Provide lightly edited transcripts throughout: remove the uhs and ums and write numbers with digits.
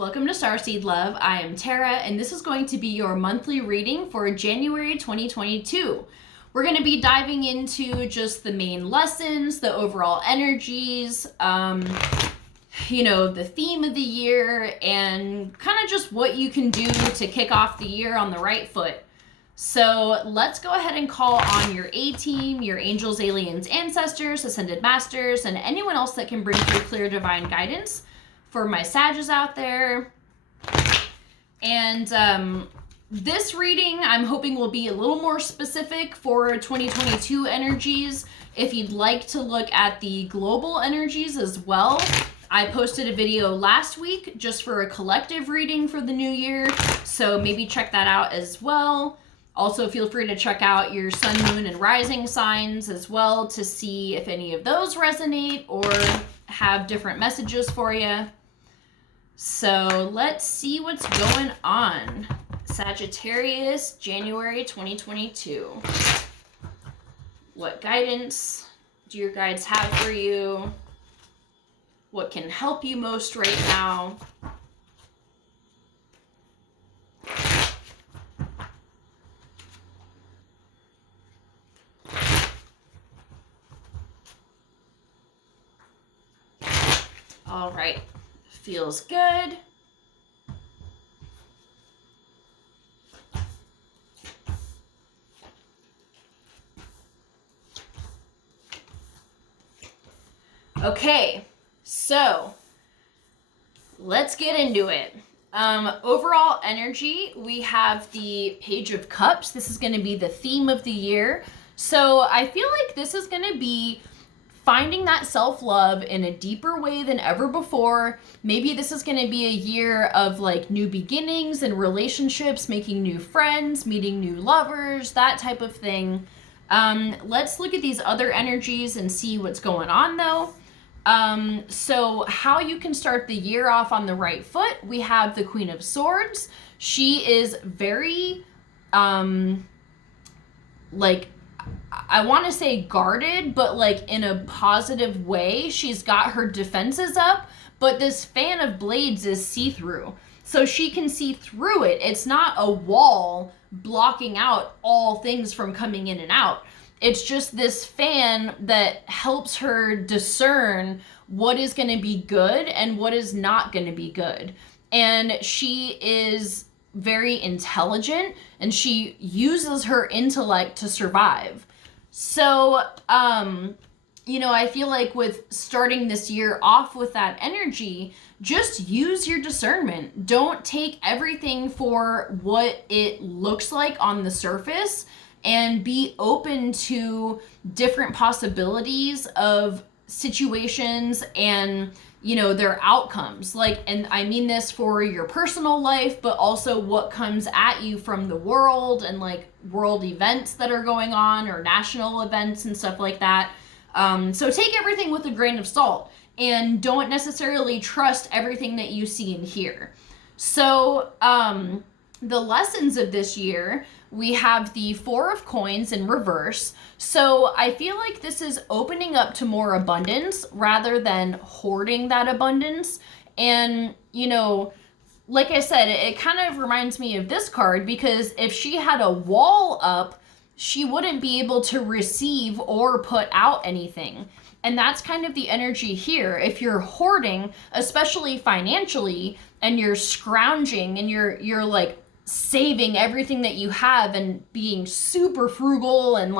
welcome to Starseed Love. I am Tara, and this is going to be your monthly reading for January 2022. We're going to be diving into just the main lessons, the overall energies, the theme of the year, and kind of just what you can do to kick off the year on the right foot. So let's go ahead and call on your A-team, your angels, aliens, ancestors, ascended masters, and anyone else that can bring through clear divine guidance for my Sages out there. And this reading I'm hoping will be a little more specific for 2022 energies. If you'd like to look at the global energies as well, I posted a video last week just for a collective reading for the new year, so maybe check that out as well. Also, feel free to check out your sun, moon, and rising signs as well to see if any of those resonate or have different messages for you. So let's see what's going on. Sagittarius, January 2022. What guidance do your guides have for you? What can help you most right now? All right, feels good. Okay, so let's get into it. Overall energy, we have the Page of Cups. This is going to be the theme of the year. So I feel like this is going to be finding that self-love in a deeper way than ever before. Maybe this is going to be a year of like new beginnings and relationships, making new friends, meeting new lovers, that type of thing. Let's look at these other energies and see what's going on though. So how you can start the year off on the right foot, we have the Queen of Swords. She is very, I want to say guarded, but like in a positive way. She's got her defenses up, but this fan of blades is see-through. So she can see through it. It's not a wall blocking out all things from coming in and out. It's just this fan that helps her discern what is going to be good and what is not going to be good. And she is very intelligent and she uses her intellect to survive. So, I feel like with starting this year off with that energy, just use your discernment. Don't take everything for what it looks like on the surface, and be open to different possibilities of situations and, their outcomes. And I mean this for your personal life, but also what comes at you from the world and world events that are going on or national events and stuff like that. So take everything with a grain of salt and don't necessarily trust everything that you see and hear. So, the lessons of this year, we have the Four of Coins in reverse. So I feel like this is opening up to more abundance rather than hoarding that abundance. And, like I said, it kind of reminds me of this card, because if she had a wall up, she wouldn't be able to receive or put out anything. And that's kind of the energy here. If you're hoarding, especially financially, and you're scrounging and you're saving everything that you have and being super frugal and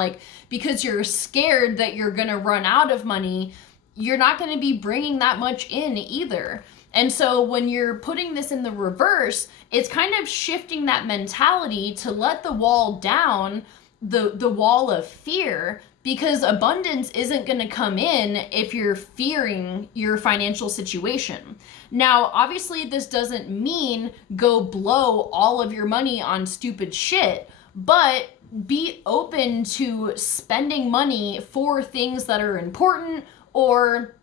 because you're scared that you're going to run out of money, you're not going to be bringing that much in either. And so when you're putting this in the reverse, it's kind of shifting that mentality to let the wall down, the wall of fear, because abundance isn't going to come in if you're fearing your financial situation. Now, obviously, this doesn't mean go blow all of your money on stupid shit, but be open to spending money for things that are important, or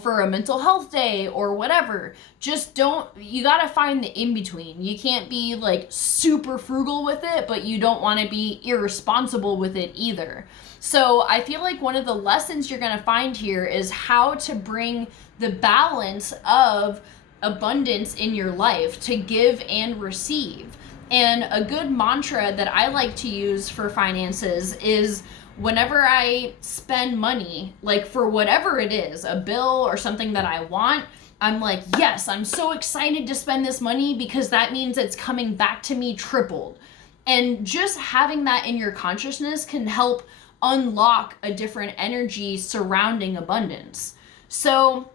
for a mental health day or whatever. Just you gotta find the in-between. You can't be super frugal with it, but you don't want to be irresponsible with it either. So I feel like one of the lessons you're gonna find here is how to bring the balance of abundance in your life to give and receive. And a good mantra that I like to use for finances is whenever I spend money, like for whatever it is, a bill or something that I want, I'm like, yes, I'm so excited to spend this money because that means it's coming back to me tripled. And just having that in your consciousness can help unlock a different energy surrounding abundance. So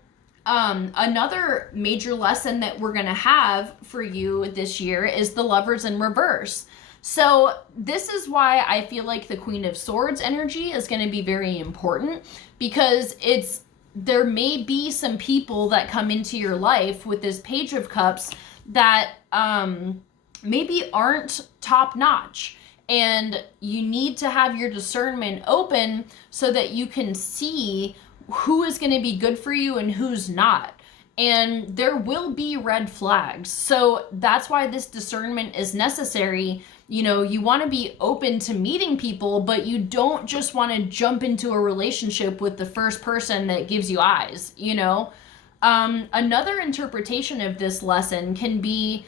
another major lesson that we're going to have for you this year is the Lovers in reverse. So this is why I feel like the Queen of Swords energy is going to be very important, because there may be some people that come into your life with this Page of Cups that maybe aren't top notch. And you need to have your discernment open so that you can see who is going to be good for you and who's not. And there will be red flags. So that's why this discernment is necessary. You know, you want to be open to meeting people, but you don't just want to jump into a relationship with the first person that gives you eyes, you know? Another interpretation of this lesson can be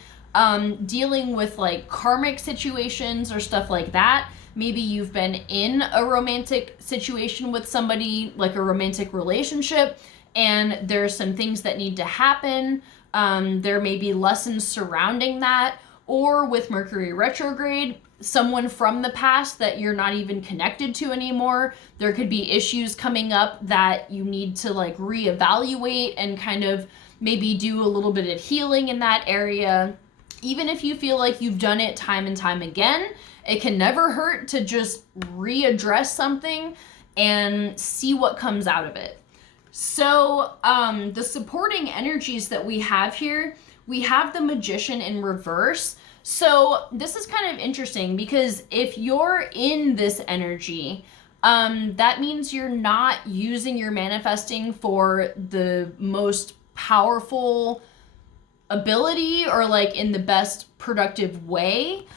dealing with like karmic situations or stuff like that. Maybe you've been in a romantic situation with somebody, like a romantic relationship, and there's some things that need to happen. There may be lessons surrounding that, or with Mercury retrograde, someone from the past that you're not even connected to anymore. There could be issues coming up that you need to like reevaluate and kind of maybe do a little bit of healing in that area. Even if you feel like you've done it time and time again, it can never hurt to just readdress something and see what comes out of it. So the supporting energies that we have here, we have the Magician in reverse. So this is kind of interesting because if you're in this energy, that means you're not using your manifesting for the most powerful ability or like in the best productive way.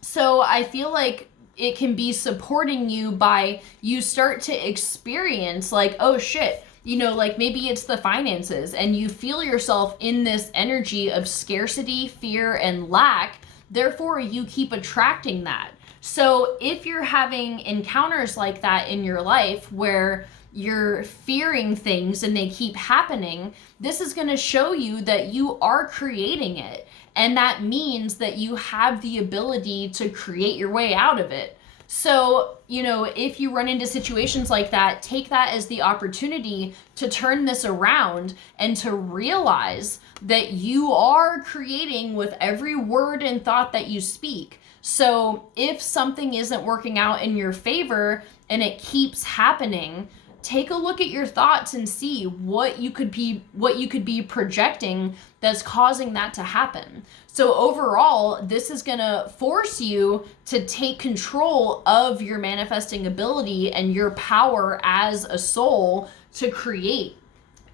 So I feel like it can be supporting you by you start to experience like, oh shit, you know, like maybe it's the finances and you feel yourself in this energy of scarcity, fear, and lack. Therefore, you keep attracting that. So if you're having encounters like that in your life where you're fearing things and they keep happening, this is going to show you that you are creating it. And that means that you have the ability to create your way out of it. So, you know, if you run into situations like that, take that as the opportunity to turn this around and to realize that you are creating with every word and thought that you speak. So if something isn't working out in your favor and it keeps happening, take a look at your thoughts and see what you could be projecting that's causing that to happen. So overall, this is going to force you to take control of your manifesting ability and your power as a soul to create.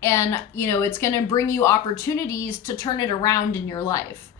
And, you know, it's going to bring you opportunities to turn it around in your life.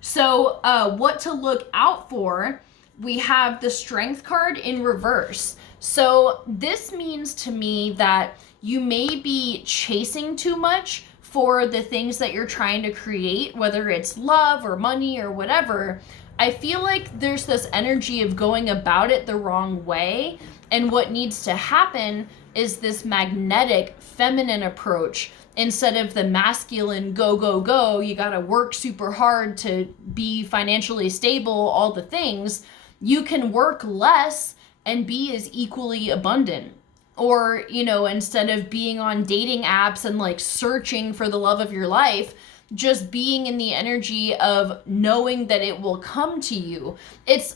So what to look out for, we have the Strength card in reverse. So this means to me that you may be chasing too much for the things that you're trying to create, whether it's love or money or whatever. I feel like there's this energy of going about it the wrong way. And what needs to happen is this magnetic feminine approach instead of the masculine go, go, go. You got to work super hard to be financially stable, all the things. You can work less and be as equally abundant. Or, you know, instead of being on dating apps and like searching for the love of your life, just being in the energy of knowing that it will come to you.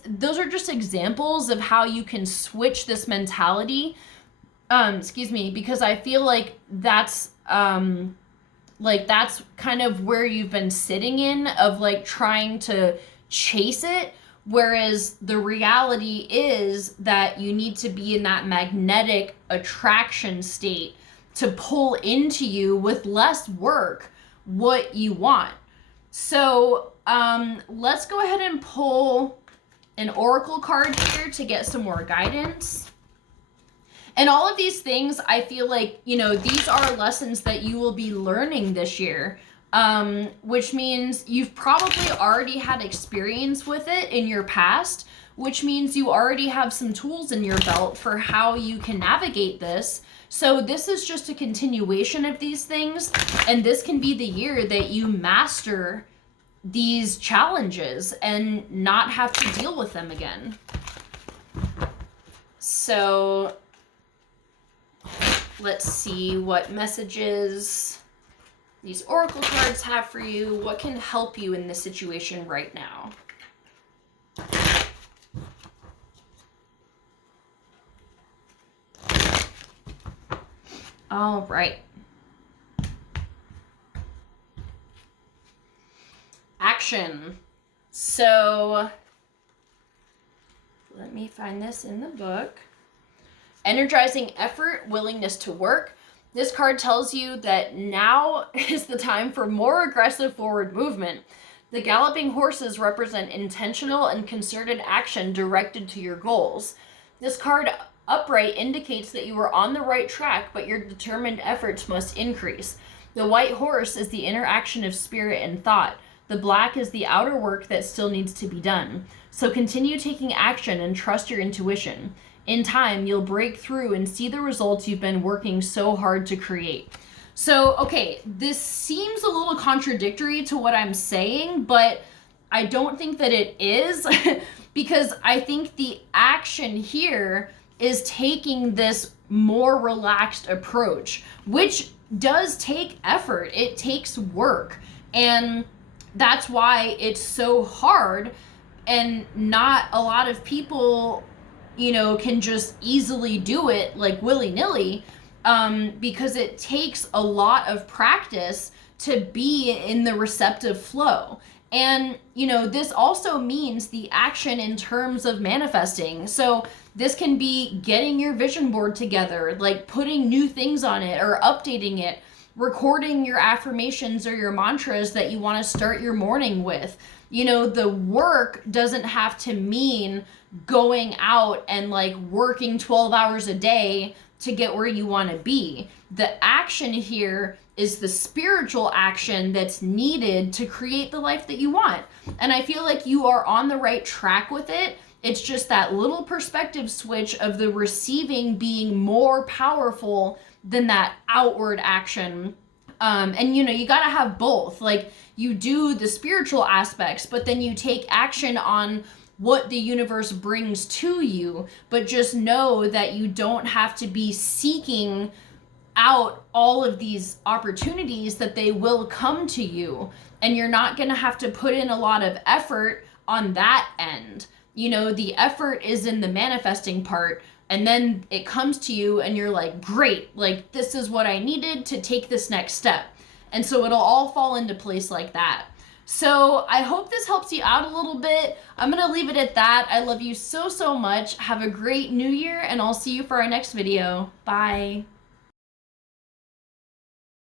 Those are just examples of how you can switch this mentality. Because I feel like that's kind of where you've been sitting in of like trying to chase it. Whereas the reality is that you need to be in that magnetic attraction state to pull into you with less work what you want. So let's go ahead and pull an oracle card here to get some more guidance. And all of these things, I feel like, you know, these are lessons that you will be learning this year. which means you've probably already had experience with it in your past, which means you already have some tools in your belt for how you can navigate this. So this is just a continuation of these things, and this can be the year that you master these challenges and not have to deal with them again. So let's see what messages these oracle cards have for you. What can help you in this situation right now? All right. Action. So let me find this in the book. Energizing effort, willingness to work. This card tells you that now is the time for more aggressive forward movement. The galloping horses represent intentional and concerted action directed to your goals. This card upright indicates that you are on the right track, but your determined efforts must increase. The white horse is the interaction of spirit and thought. The black is the outer work that still needs to be done. So continue taking action and trust your intuition. In time, you'll break through and see the results you've been working so hard to create. So, okay, this seems a little contradictory to what I'm saying, but I don't think that it is because I think the action here is taking this more relaxed approach, which does take effort. It takes work. And that's why it's so hard, and not a lot of people, you know, can just easily do it like willy-nilly, because it takes a lot of practice to be in the receptive flow. And, you know, this also means the action in terms of manifesting. So this can be getting your vision board together, like putting new things on it or updating it, recording your affirmations or your mantras that you want to start your morning with. You know, the work doesn't have to mean going out and like working 12 hours a day to get where you want to be. The action here is the spiritual action that's needed to create the life that you want. And I feel like you are on the right track with it. It's just that little perspective switch of the receiving being more powerful than that outward action. And you know, you got to have both. Like, you do the spiritual aspects, but then you take action on what the universe brings to you. But just know that you don't have to be seeking out all of these opportunities, that they will come to you. And you're not going to have to put in a lot of effort on that end. You know, the effort is in the manifesting part. And then it comes to you and you're like, great, like this is what I needed to take this next step. And so it'll all fall into place like that. So I hope this helps you out a little bit. I'm going to leave it at that. I love you so, so much. Have a great new year, and I'll see you for our next video. Bye.